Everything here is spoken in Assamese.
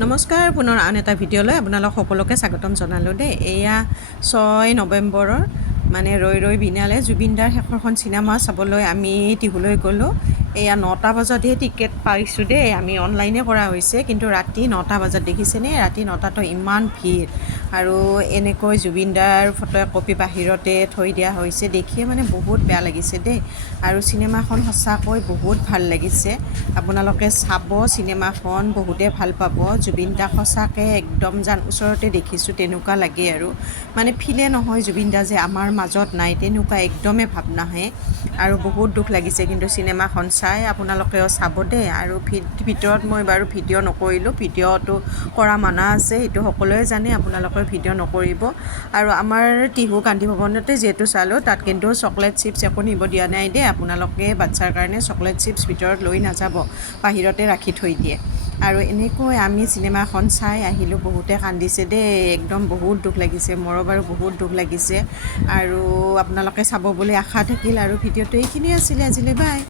নমস্কাৰ পুনৰ আন এটা ভিডিঅ'লৈ আপোনালোক সকলোকে স্বাগতম জনালোঁ দেই। এয়া 6 নৱেম্বৰৰ মানে ৰৈ ৰৈ বিনালে জুবিনদাৰ শেষৰখন চিনেমা চাবলৈ আমি টিহুলৈ গ'লোঁ। এয়া 9টা বজাতহে টিকেট পাইছোঁ দেই, আমি অনলাইনে কৰা হৈছে, কিন্তু ৰাতি 9টা বজাত দেখিছেনে, ৰাতি 9টাতো ইমান ভিৰ আৰু এনেকৈ জুবিনদাৰ ফটো একপি বাহিৰতে থৈ দিয়া হৈছে, দেখিয়ে মানে বহুত বেয়া লাগিছে দেই। আৰু চিনেমাখন সঁচাকৈ বহুত ভাল লাগিছে, আপোনালোকে চাব চিনেমাখন, বহুতে ভাল পাব। জুবিনদাক সঁচাকৈ একদম যেন ওচৰতে দেখিছোঁ তেনেকুৱা লাগে আৰু মানে ফিলে নহয় জুবিনদা যে আমাৰ মাজত নাই, তেনেকুৱা একদমেই ভাৱ নাহে আৰু বহুত দুখ লাগিছে কিন্তু চিনেমাখন চাই। আপোনালোকেও চাব দেই। আৰু ভিতৰত মই বাৰু ভিডিঅ' নকৰিলোঁ, ভিডিঅ'টো কৰা মানা আছে, সেইটো সকলোৱে জানে, আপোনালোকে ভিডিঅ' নকৰিব। আৰু আমাৰ টিহু গান্ধী ভৱনতে যিহেতু চালোঁ, তাত কিন্তু চকলেট চিপছ একো নিব দিয়া নাই দেই। আপোনালোকে বাচ্ছাৰ কাৰণে চকলেট চিপছ ভিতৰত লৈ নাযাব, বাহিৰতে ৰাখি থৈ দিয়ে। আৰু এনেকৈ আমি চিনেমাখন চাই আহিলোঁ, বহুতে কান্দিছে দেই, একদম বহুত দুখ লাগিছে, মোৰো বাৰু বহুত দুখ লাগিছে। আৰু আপোনালোকে চাব বুলি আশা থাকিল, আৰু ভিডিঅ'টো এইখিনিয়ে আছিলে আজিলৈ, বাই।